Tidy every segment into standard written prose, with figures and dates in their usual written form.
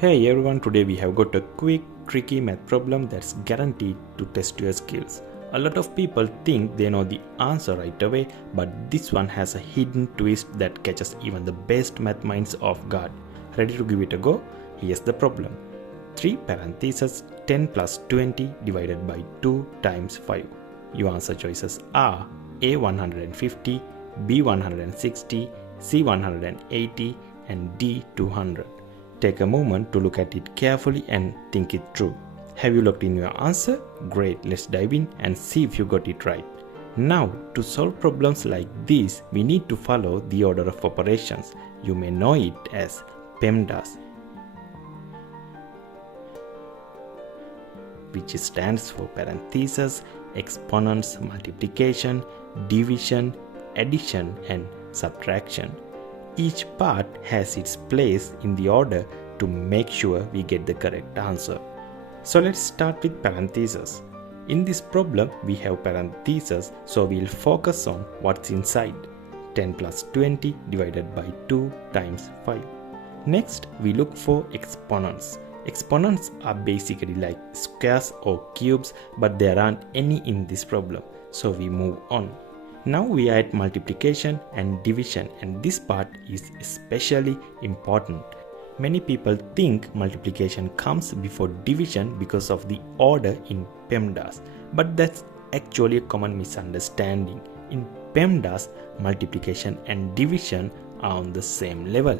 Hey everyone, today we have got a quick, tricky math problem that's guaranteed to test your skills. A lot of people think they know the answer right away, but this one has a hidden twist that catches even the best math minds off guard. Ready to give it a go? Here's the problem. 3 parentheses 10 plus 20 divided by 2 times 5. Your answer choices are A 150, B 160, C 180 and D 200. Take a moment to look at it carefully and think it through. Have you looked in your answer? Great, let's dive in and see if you got it right. Now, to solve problems like this, we need to follow the order of operations. You may know it as PEMDAS, which stands for parentheses, exponents, multiplication, division, addition and subtraction. Each part has its place in the order to make sure we get the correct answer. So let's start with parentheses. In this problem, we have parentheses, so we'll focus on what's inside. 10 plus 20 divided by 2 times 5. Next, we look for exponents. Exponents are basically like squares or cubes, but there aren't any in this problem, so we move on. Now we are at multiplication and division, and this part is especially important. Many people think multiplication comes before division because of the order in PEMDAS, but that's actually a common misunderstanding. In PEMDAS, multiplication and division are on the same level,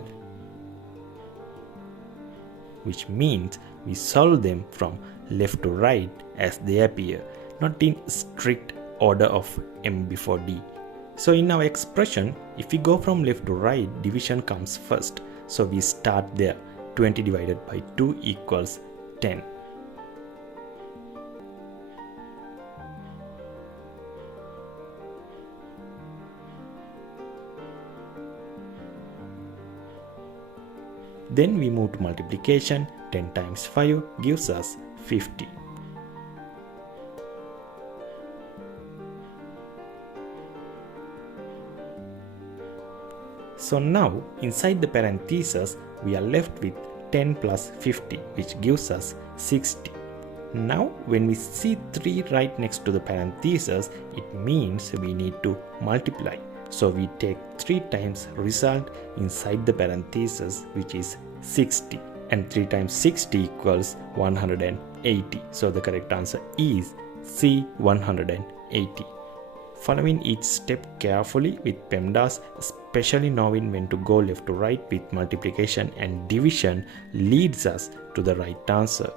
which means we solve them from left to right as they appear, not in strict order of M before D. So in our expression, if we go from left to right, division comes first. So we start there. 20 divided by 2 equals 10. Then we move to multiplication. 10 times 5 gives us 50. So now, inside the parentheses, we are left with 10 plus 50, which gives us 60. Now, when we see 3 right next to the parentheses, it means we need to multiply. So we take 3 times result inside the parentheses, which is 60. And 3 times 60 equals 180. So the correct answer is C 180. Following each step carefully with PEMDAS, especially knowing when to go left to right with multiplication and division, leads us to the right answer.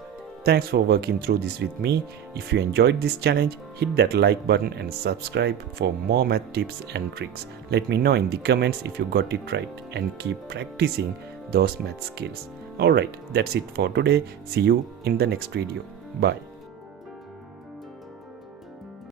Thanks for working through this with me. If you enjoyed this challenge, hit that like button and subscribe for more math tips and tricks. Let me know in the comments if you got it right, and keep practicing those math skills. Alright, that's it for today. See you in the next video. Bye.